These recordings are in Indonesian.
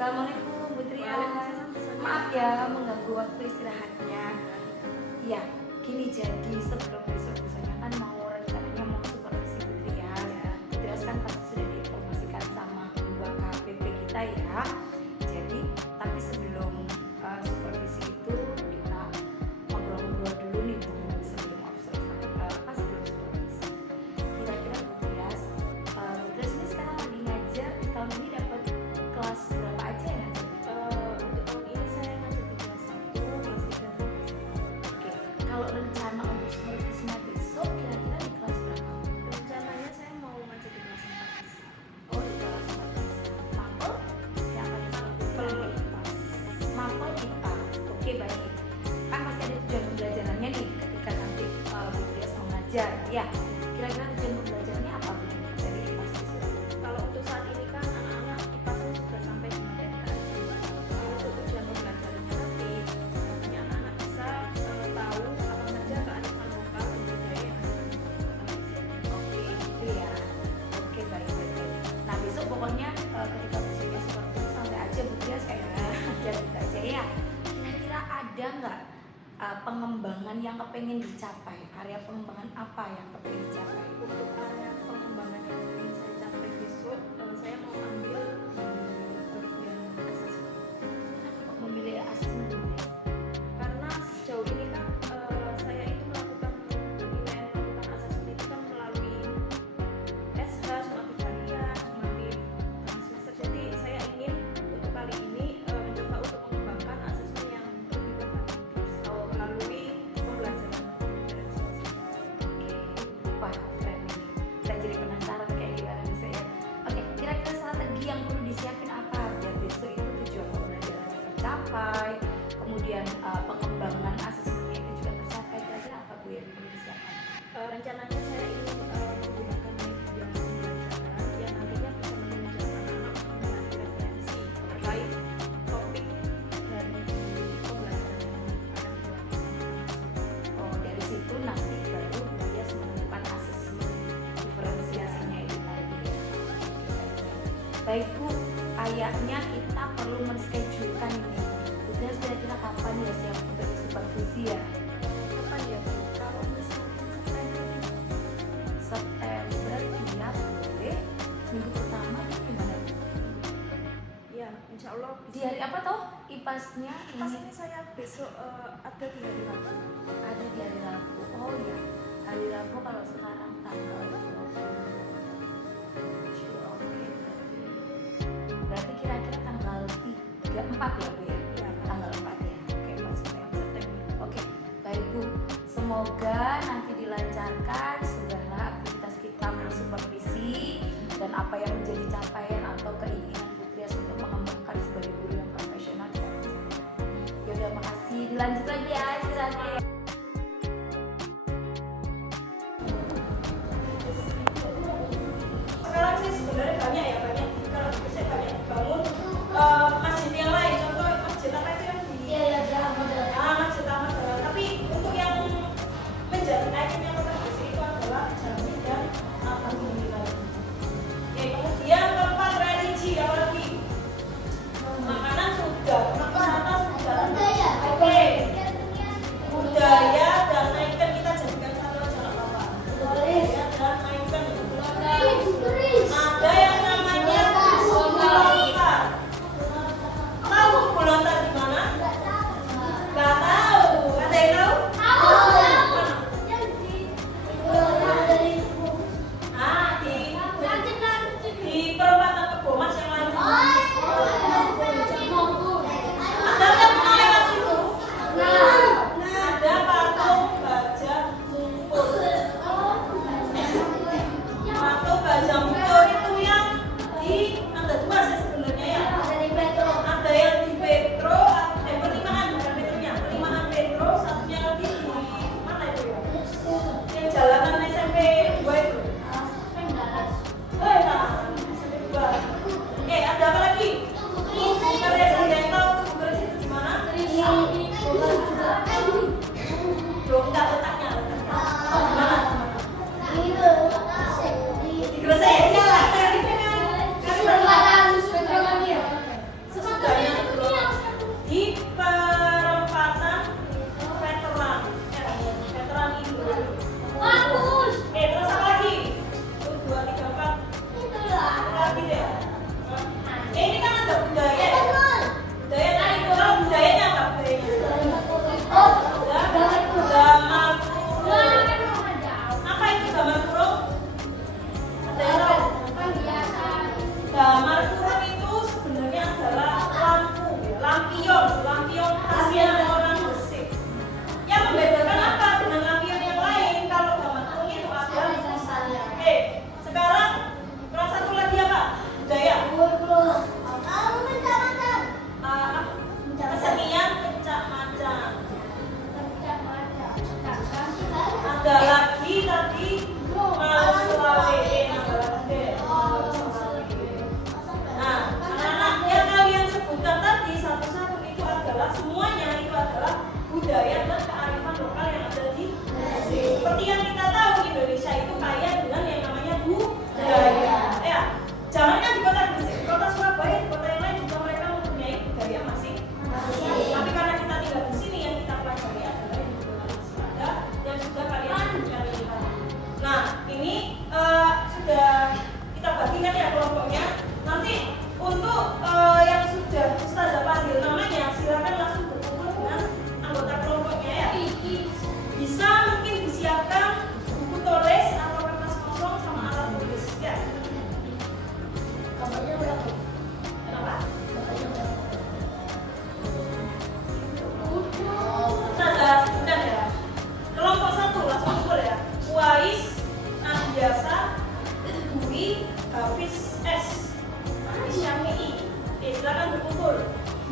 Assalamualaikum Bu Trias. Waalaikumsalam. Maaf ya mengganggu waktu istirahatnya. Ya, gini jadi sebelum besok busanya kan rencananya mau supervisi Bu Trias. Bu Trias kan pasti sudah diinformasikan sama dua KPP kita ya. Jadi, tapi sebelum supervisi itu kita ngobrol-ngobrol dulu nih Bu, sebelum observasi, sebelum supervisi. Kira-kira Bu Trias ini sekarang lagi ngajar di tahun ini dapat kelas berapa aja ya ngajar? Untuk tahun ini saya ngajar di kelas 1, kelas 3, dan kelas 4. Oke, kalau rencana untuk supervisinya besok kira-kira di kelas berapa? Rencananya saya mau ngajar di kelas 4 sih. Oh, di kelas 14. Mapel? Yang akan supervisi Mapel IPA. Oke, baik. Kan pasti ada tujuan pembelajarannya nih ketika nanti Bu Trias mau ngajar. Ya, kira-kira tujuan pembelajarannya apa Bu? Dari IPA siswa. Kalau untuk saat ini kan anak-anak IPA saya sudah sampai di materi tadi. Jadi untuk tujuan pembelajarannya nanti banyak anak-anak bisa tahu apa saja kearifan lokal dan budaya yang ada di kota sini. Oke, gitu ya. Oke, baik. Nah, besok pokoknya ketika besoknya supervisi sampai aja Bu Trias kayaknya ngajar gitu aja ya. Kira-kira ada nggak pengembangan yang kepengen dicapai? Area pengembangan apa yang kepengen dicapai? Untuk area pengembangan yang ingin saya capai besok, saya mau ambil bagian asesmen. Kok memilih asesmen Bu Trias? Karena sejauh ini kan saya itu melakukan penilaian melakukan asesmen itu kan melalui SH, sumatif harian, sumatif semester. Jadi saya ingin untuk kali ini mencoba untuk mengembangkan asesmen yang lebih berkualitas melalui pembelajaran diferensiasi. Oke, wah keren ini. Saya jadi penasaran kayak gimana nih saya. Oke, kira-kira strategi yang perlu disiapin apa biar besok itu tujuan pembelajarannya tercapai, kemudian pengembangan asesmennya itu juga tercapai. Kira-kira apa Bu yang perlu disiapkan? Rencananya saya ingin menggunakan media pembelajaran yang nantinya bisa menunjukkan anak-anak untuk mencari referensi terkait topik dari pembelajaran yang akan dilakukan. Oh, dari situ nanti baru dia menemukan asesmen diferensiasinya itu tadi ya. Baik Bu, kayaknya kita perlu menschedule-kan ini. Sudah kira-kira kapan ya siap untuk supervisi ya? Kapan ya Bu? Kalau misalkan September ya boleh. Minggu pertama itu gimana? ya insya Allah Di hari apa toh IPAS-nya Pas ini? ini saya besok ada di hari Rabu. Ada di hari Rabu. Oh ya, hari Rabu kalau sekarang tanggal 20. Oke, berarti kira-kira tanggal 3, 4 ya Bu ya? Ya, Tanggal 4 ya. Oke, 4 September. September. Oke, baik Bu. Semoga nanti dilancarkan segala aktivitas kita mensupervisi dan apa yang menjadi capaian atau keinginan Bu Trias untuk mengembangkan sebagai guru yang profesional di dalam kesehatan. Ya udah, makasih. Dilanjut lagi ya istirahatnya ya. Sekarang sih sebenarnya banyak ya, kalau saya banyak bangun masjid yang lain, contoh masjid apa itu yang di masjid Ahmad Dahlan. Tapi untuk yang menjadi ikon yang bagus Untuk yang sudah Ustazah panggil namanya, silakan langsung berkumpul dengan anggota kelompoknya ya. Bisa mungkin disiapkan buku tulis atau kertas kosong sama alat tulis ya. Kenapa? Ustazah sebutkan ya. Kelompok 1 langsung kumpul ya. Uwais, Nabiasa, Dwi, Hafiz S, Syafi'i. Oke, silakan berkumpul.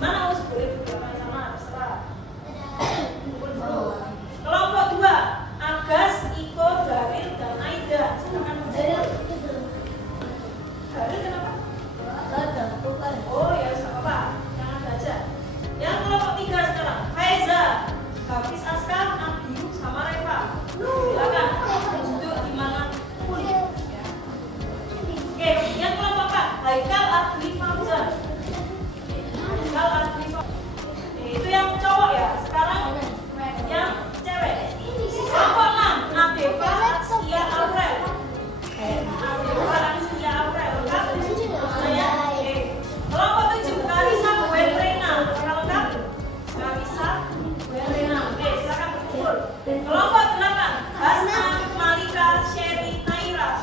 Mana harus boleh berapa sama terserah. Kumpul dulu. Kelompok 2, Agas, Iko, Daril, dan Aida. Silakan berkumpul. Daril kenapa? Oh ya, nggak apa-apa. Jangan baca. Yang kelompok 3 sekarang, Faiza, Hafiz Askar, Abiyu, sama Reva. Silakan duduk di mana pun. Oke, yang kelompok 4, Haikal, Adli, Fauzan. Haikal, Adli, Fauzan. Itu yang cowok ya. Sekarang yang cewek. Kelompok 6, Nadeva, Askia, Aurel. Nadeva, Askia, Aurel. Lengkap? Saya. Oke. Kelompok 7, Karisa, Gwen, Rena. Lengkap? Karisa, Gwen, Rena. Oke, silakan berkumpul. Kelompok 8, Hasna, Malika, Sherry, Naira.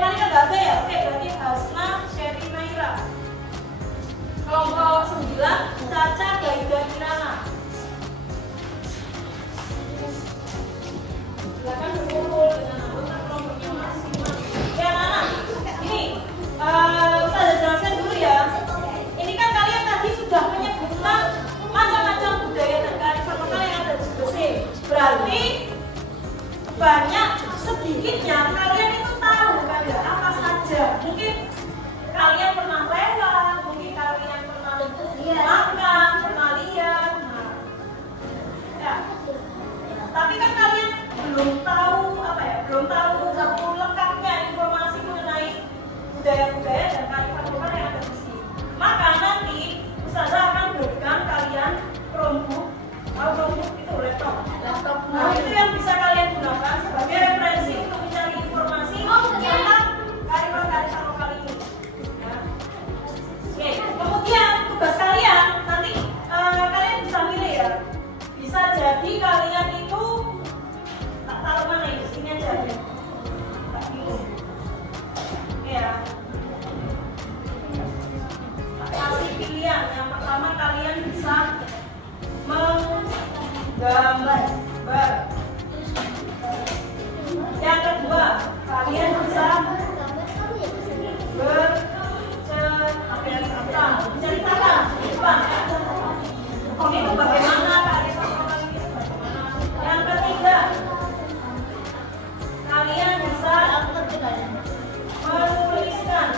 Malika nggak ada ya? Oke, berarti Hasna, Sherry, Naira. Kelompok 9, Caca, Gaida, Kirana. Silakan berkumpul dengan anggota kelompoknya masing-masing. Ya, anak-anak, ini Ustazah jelaskan dulu ya. Ini kan kalian tadi sudah menyebutkan macam-macam budaya dan kearifan lokal yang ada di Gresik. Berarti banyak sedikitnya kalian itu tahu kan ya apa saja. Mungkin kalian pernah lewat, mungkin kalian pernah makan, pernah lihat. Nah, ya. Tapi kan kalian belum tahu apa ya, belum tahu lengkapnya informasi mengenai budaya-budaya dan kearifan lokal yang ada di sini. Maka nanti Ustazah akan berikan kalian Chromebook. Tahu Chromebook itu laptop. Nah, itu yang bisa kalian gunakan sebagai referensi untuk mencari informasi tentang kearifan-kearifan lokal ini. Ya. Oke, kemudian tugas kalian nanti kalian bisa milih ya. Bisa jadi kalian itu tak taruh mana ini, sini aja ya. Tak bingung. Ya. Kasih pilihan. Yang pertama kalian bisa menggambar. Yang kedua, kalian bisa menceritakan. Ini tuh bagaimana kearifan lokal ini bagaimana. Yang ketiga, kalian bisa menuliskan.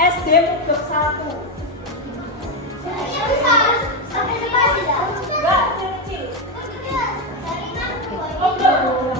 SD Mugok 1. Enggak, kecil. Oh, belum.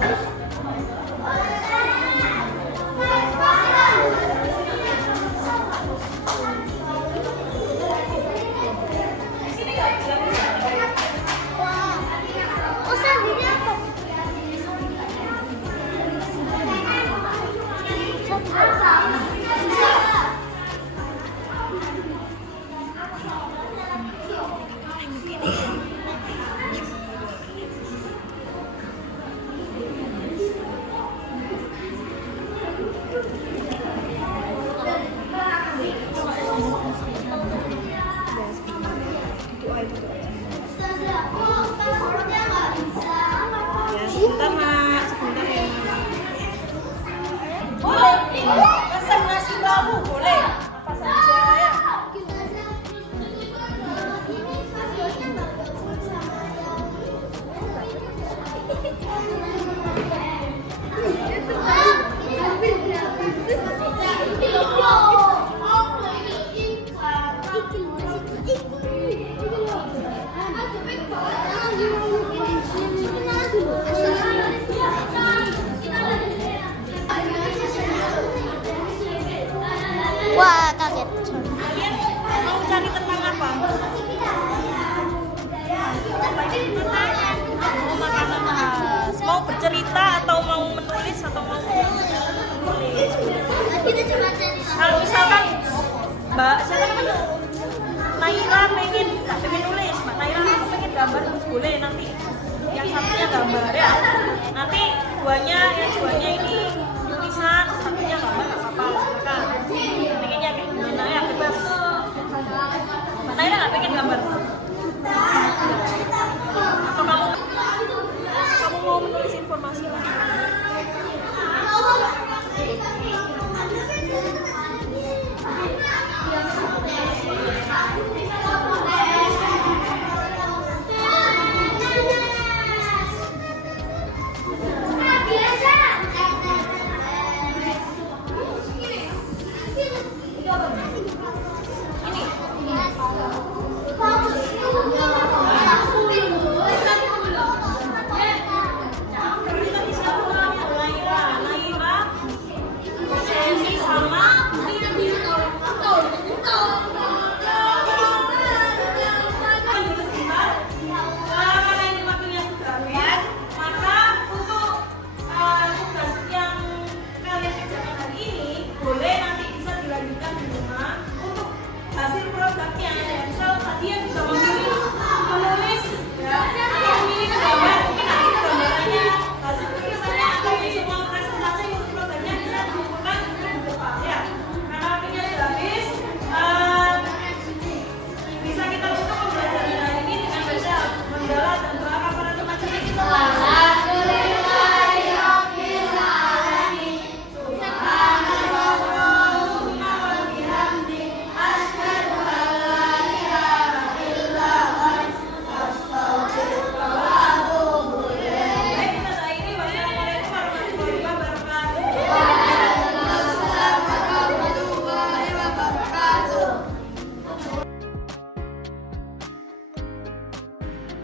Sebentar nak, sebentar ya. Boleh, pesan nasi bambu boleh. Apa saja ya. Wah, kaget. Kalian mau cari tentang apa? Mau makanan khas. Mau bercerita atau mau menulis atau mau menulis? Kalau misalkan Mbak siapa namanya? Naira pengen nulis, Mbak Naira aku pengen gambar terus boleh nanti yang satunya gambar ya. Nanti yang duanya ini tulisan, satunya gambar nggak apa-apa. Pengennya kayak gimana ya bebas. Mbak Naira nggak pengen gambar? Atau kamu mau menulis informasi lagi?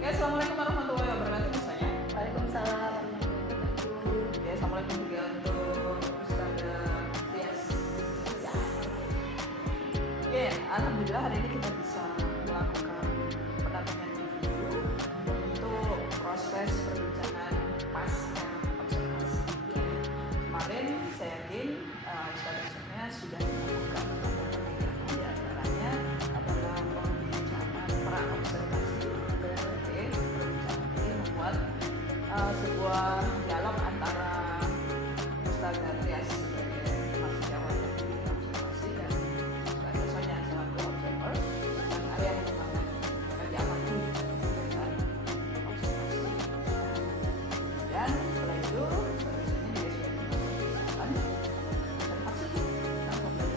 Assalamualaikum warahmatullahi wabarakatuh misalnya. Waalaikumsalam warahmatullahi wabarakatuh. Oke, assalamualaikum juga untuk Ustazah Tias. Oke, alhamdulillah hari ini kita bisa melakukan pendampingan video untuk proses perbincangan pasca observasi. Kemarin saya yakin Ustazahnya sudah melakukan beberapa kegiatan, di antaranya adalah perbincangan pra observasi. Membuat sebuah dialog antara Ustazah Tias sebagai mahasiswa yang observasi dan Ustazah Sonya selaku observer dan area pengembangan kerja apapun dengan observasi. Dan setelah itu Ustazah juga sudah melakukan observasi tentang pembelajaran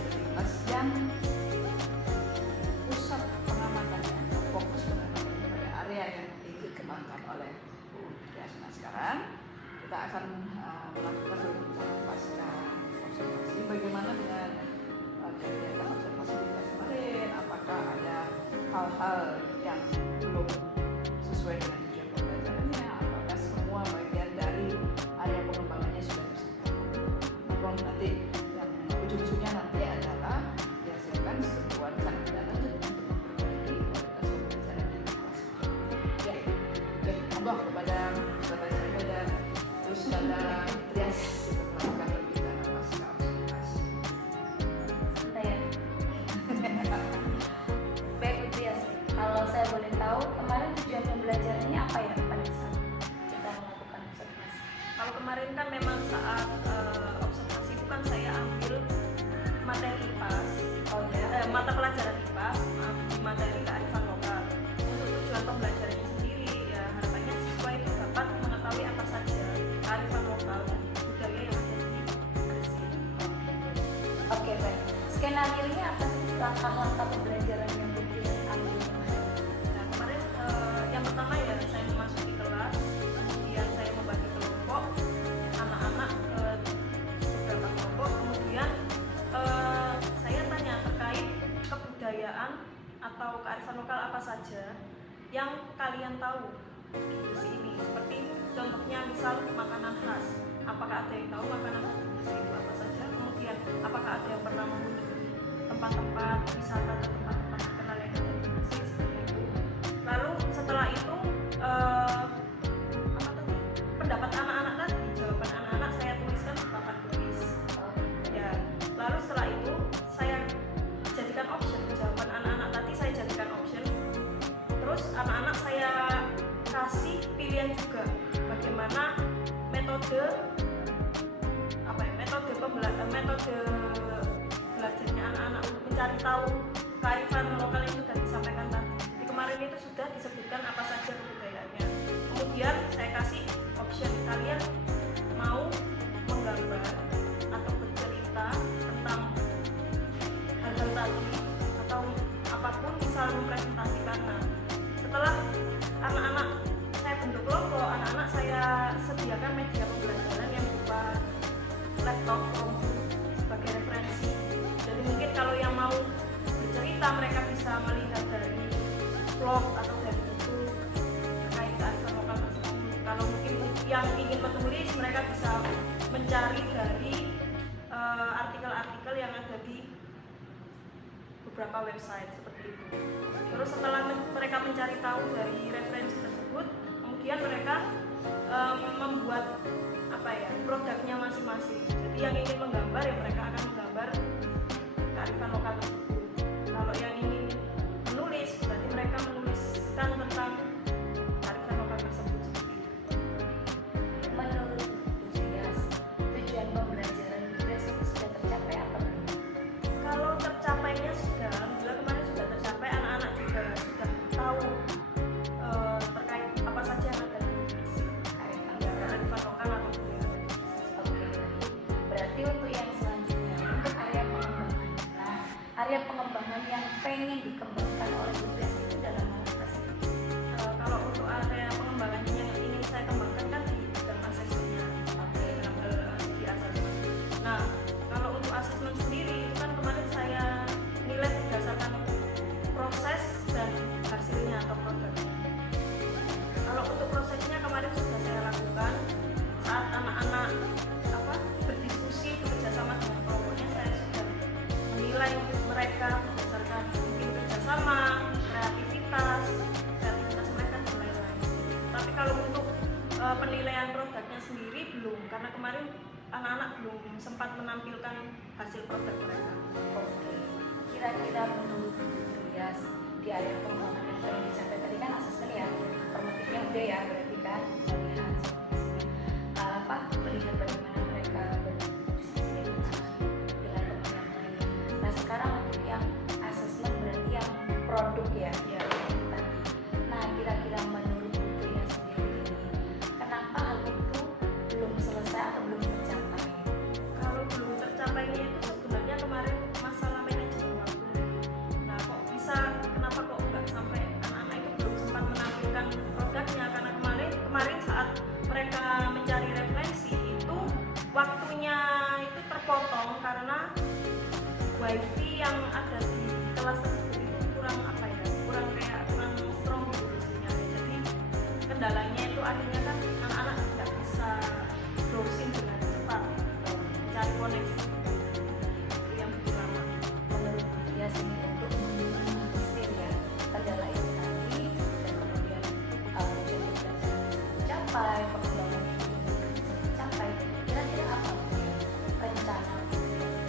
hal yang belum sesuai dengan tujuan pembelajarannya, apakah semua bagian dari area pengembangannya sudah tercapai. Nanti yang ujung-ujungnya nanti adalah dihasilkan sebuah rencana tindak lanjut untuk memperbaiki kualitas pembelajaran yang di kelas. Ya. Oke, monggo kepada Bapak Saya dan terus ada Trias untuk melakukan perbincangan pasca observasi. Santai ya. Baik Bu Trias, kalau saya boleh tahu kemarin tujuan pembelajarannya apa ya pada saat kita melakukan observasi? Kalau kemarin kan memang saat observasi itu kan saya ambil materi IPAS, Oh ya. mata pelajaran IPAS, materi kearifan lokal. Untuk tujuan pembelajarannya sendiri, ya harapannya siswa itu dapat mengetahui apa saja kearifan lokal dan budaya yang ada di Gresik. Oke baik. Skenario-nya apa sih langkah-langkah pembelajaran yang Bu Trias ambil kemarin? Nah kemarin yang pertama ya saya memasuki kelas, kemudian saya membagi kelompok anak-anak beberapa kelompok, kemudian saya tanya terkait kebudayaan atau kearifan lokal apa saja yang kalian tahu di Gresik ini, seperti contohnya misal makanan khas, apakah ada yang tahu makanan khas di Gresik itu apa saja, kemudian apakah ada yang pernah mengunjungi tempat-tempat wisata atau tempat-tempat terkenal yang ada di Gresik seperti itu. Lalu setelah itu apa tadi, pendapat anak-anak tadi, jawaban anak-anak saya tuliskan di papan tulis ya. Lalu setelah itu saya jadikan option, jawaban anak-anak tadi saya jadikan option, terus anak-anak saya kasih pilihan juga bagaimana metode metode belajarnya anak-anak untuk mencari tahu kearifan lokal yang sudah disampaikan tadi. Di kemarin itu sudah disebutkan apa saja kebudayaannya. Kemudian saya kasih option, kalian mau menggambar atau bercerita tentang hal-hal tadi atau apapun, misal mempresentasikan. Nah, setelah anak-anak saya bentuk kelompok, anak-anak saya sediakan media pembelajaran yang berupa laptop, sebagai referensi. Jadi mungkin kalau yang mau bercerita mereka bisa melihat dari vlog atau dari buku terkait kearifan lokal tersebut. Kalau mungkin yang ingin menulis mereka bisa mencari dari artikel-artikel yang ada di beberapa website seperti itu. Terus setelah mereka mencari tahu dari referensi tersebut, kemudian mereka membuat produknya masing-masing. Jadi yang ingin menggambar ya mereka akan menggambar kearifan lokal tersebut. Kalau yang ingin menulis berarti mereka menuliskan tentang kearifan lokal tersebut seperti itu. Menurut Bu Trias, tujuan pembelajaran Bu Trias itu sudah tercapai atau belum? Kalau tercapainya sudah, alhamdulillah kemarin sudah tercapai, anak-anak juga sudah tahu terkait apa saja yang ada di kearifan lokal atau budaya. Oke, berarti untuk yang selanjutnya, untuk area pengembangan. Nah, area pengembangan yang pengen dikembangkan oleh Bu Trias itu dalam hal apa sih? Kalau untuk area pengembangan yang ingin saya kembangkan kan di bidang asesmennya, dalam hal di asesmen. Nah, kalau untuk asesmen sendiri itu kan kemarin saya nilai berdasarkan proses dan hasilnya atau produknya. Kalau untuk prosesnya kemarin sudah saya lakukan saat anak-anak berdiskusi bekerjasama dengan kelompoknya, saya sudah menilai mereka berdasarkan mungkin kerjasama, kreativitas mereka dan lain-lain. Tapi kalau untuk penilaian produknya sendiri belum, karena kemarin anak-anak belum sempat menampilkan hasil produk mereka. Oke, kira-kira menurut Bu Trias di area pengembangan yang pengen dicapai tadi kan asesmen ya, formatifnya udah ya, berarti kan melihat melihat bagaimana mereka berdiskusi dengan teman yang lain. Nah sekarang untuk yang asesmen berarti yang produk ya, Ya. tadi. Nah kira-kira menurut Bu Trias sendiri ini, kenapa hal itu belum selesai atau belum tercapai? Kalau belum tercapainya itu sebenarnya kemarin masalah manajemen waktu. Nah kok bisa, kenapa kok nggak sampai anak-anak itu belum sempat menampilkan produknya, karena kemarin saat mereka mencari referensi itu waktunya itu terpotong karena wifi yang ada di kelas tersebut itu kurang kendalanya itu akhirnya kan anak-anak tidak bisa browsing dengan cepat, cari koneksi itu yang bikin lama. Menurut dia sini untuk meminimalisir ya kendala itu tadi dan kemudian tujuan belajar tercapai, pengembangan tercapai, kira-kira apa rencana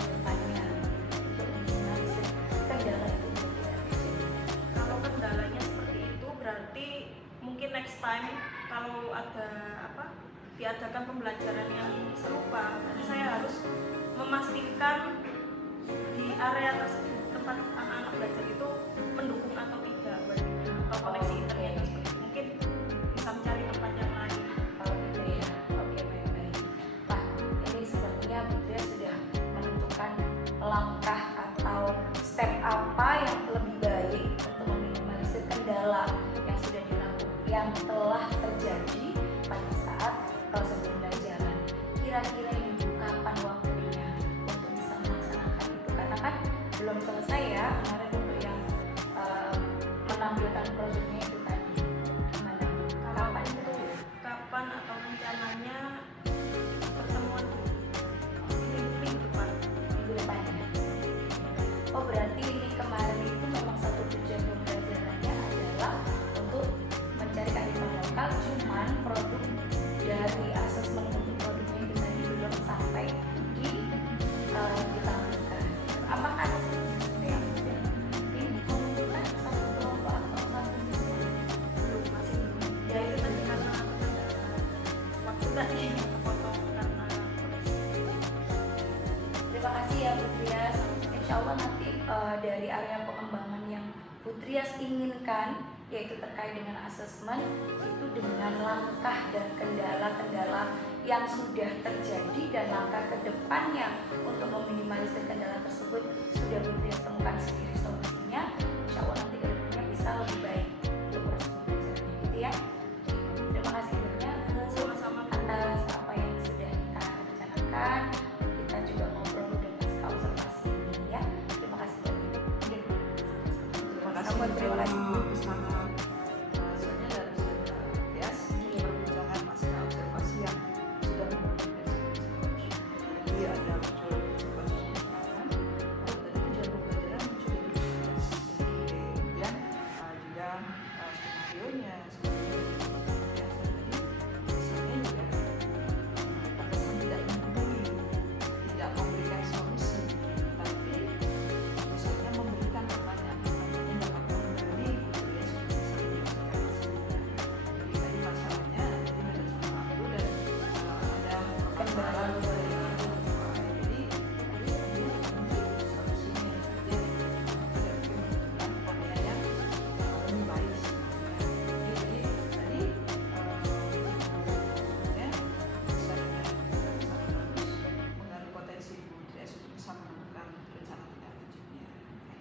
depannya untuk meminimalisir kendala itu? Kalau kendalanya seperti itu berarti mungkin next time kalau ada diadakan pembelajaran yang serupa, berarti saya harus memastikan di area tersebut tempat anak-anak belajar itu mendukung atau tidak, atau koneksi internet seperti itu. Mungkin bisa mencari tempat yang lain. Kalau gitu ya, oke baik-baik. Pak, ini sepertinya Putria sudah menentukan langkah atau step apa yang lebih baik untuk meminimalisir kendala yang sudah dilakukan, yang telah terjadi pada saat proses pembelajaran. Kira-kira ini kapan waktunya untuk bisa melaksanakan itu? Karena kan belum selesai ya kemarin untuk yang menampilkan proyeknya itu tadi. Gimana? Kapan itu? Kapan atau rencananya pertemuan minggu depan? Minggu depannya. Oh berarti ini kemarin itu memang satu tujuan pembelajarannya adalah untuk mencari kearifan lokal, cuman produk dari asesmen untuk produknya itu tadi belum sampai ditampilkan. Apakah ada sesuatu yang ini menunjukkan satu kelompok atau satu Belum, masih belum. Ya itu tadi karena waktu tadi kepotong karena koneksi. Terima kasih ya Putrias. Insya Allah nanti dari area pengembangan yang Putrias inginkan, yaitu terkait dengan asesmen, itu dengan langkah dan kendala-kendala yang sudah terjadi dan langkah ke depannya untuk meminimalisir kendala tersebut sudah Putrias temukan sendiri solusinya. Insya Allah nanti ke depannya bisa lebih baik untuk proses pembelajarannya gitu ya. Terima kasih banyak Sama-sama. atas apa yang sudah kita rencanakan. Kita juga ngobrol dan pasca observasi ini ya. Terima kasih banyak. Terima kasih. Terima kasih. Bersama soalnya dari Tias perbincangan pasca observasi yang sudah jadi ada muncul persoalan tadi tujuan pembelajaran sudah dibahas, kemudian juga skenario-nya seperti yang tadi misalnya juga terkesan tidak menggurui, tidak memberikan solusi, tapi misalnya memberikan pertanyaan-pertanyaan yang dapat menggali budaya seperti saya jadi tadi masalahnya jadi ada salah satu dan ada permasalahan dari jadi tadi solusinya dia tidak mungkin upaya yang lebih baik jadi tadi ya bisa menggali potensi budaya untuk bisa menemukan rencana tindak lanjutnya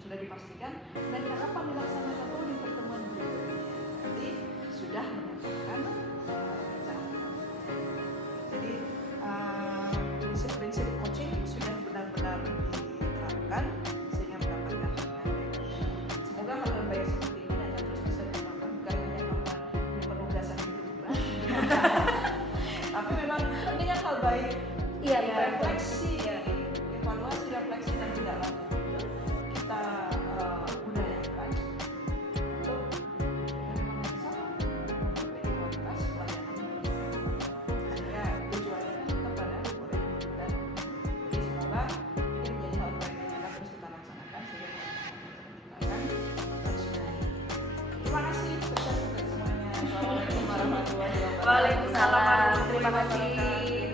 sudah dipastikan dan kapan dilaksanakan di pertemuan berikutnya nanti sudah menentukan rencana tindak lanjutnya. Jadi prinsip-prinsip coaching sudah benar-benar diterapkan sehingga mendapatkan hasil. Semoga hal baik seperti ini akan terus bisa dilakukan bukan hanya karena di penugasan itu juga tapi memang pentingnya hal baik Iya, ya, refleksi evaluasi refleksi dan tidak lanjut itu kita budayakan untuk memang bisa memperbaiki kualitas pelayanan sehingga tujuannya kepada murid dan jadi semoga ini menjadi hal baik yang akan terus kita laksanakan sehingga kita akan terus naik. Terima kasih sukses untuk semuanya. Assalamualaikum warahmatullahi wabarakatuh. Waalaikumsalam. Terima kasih.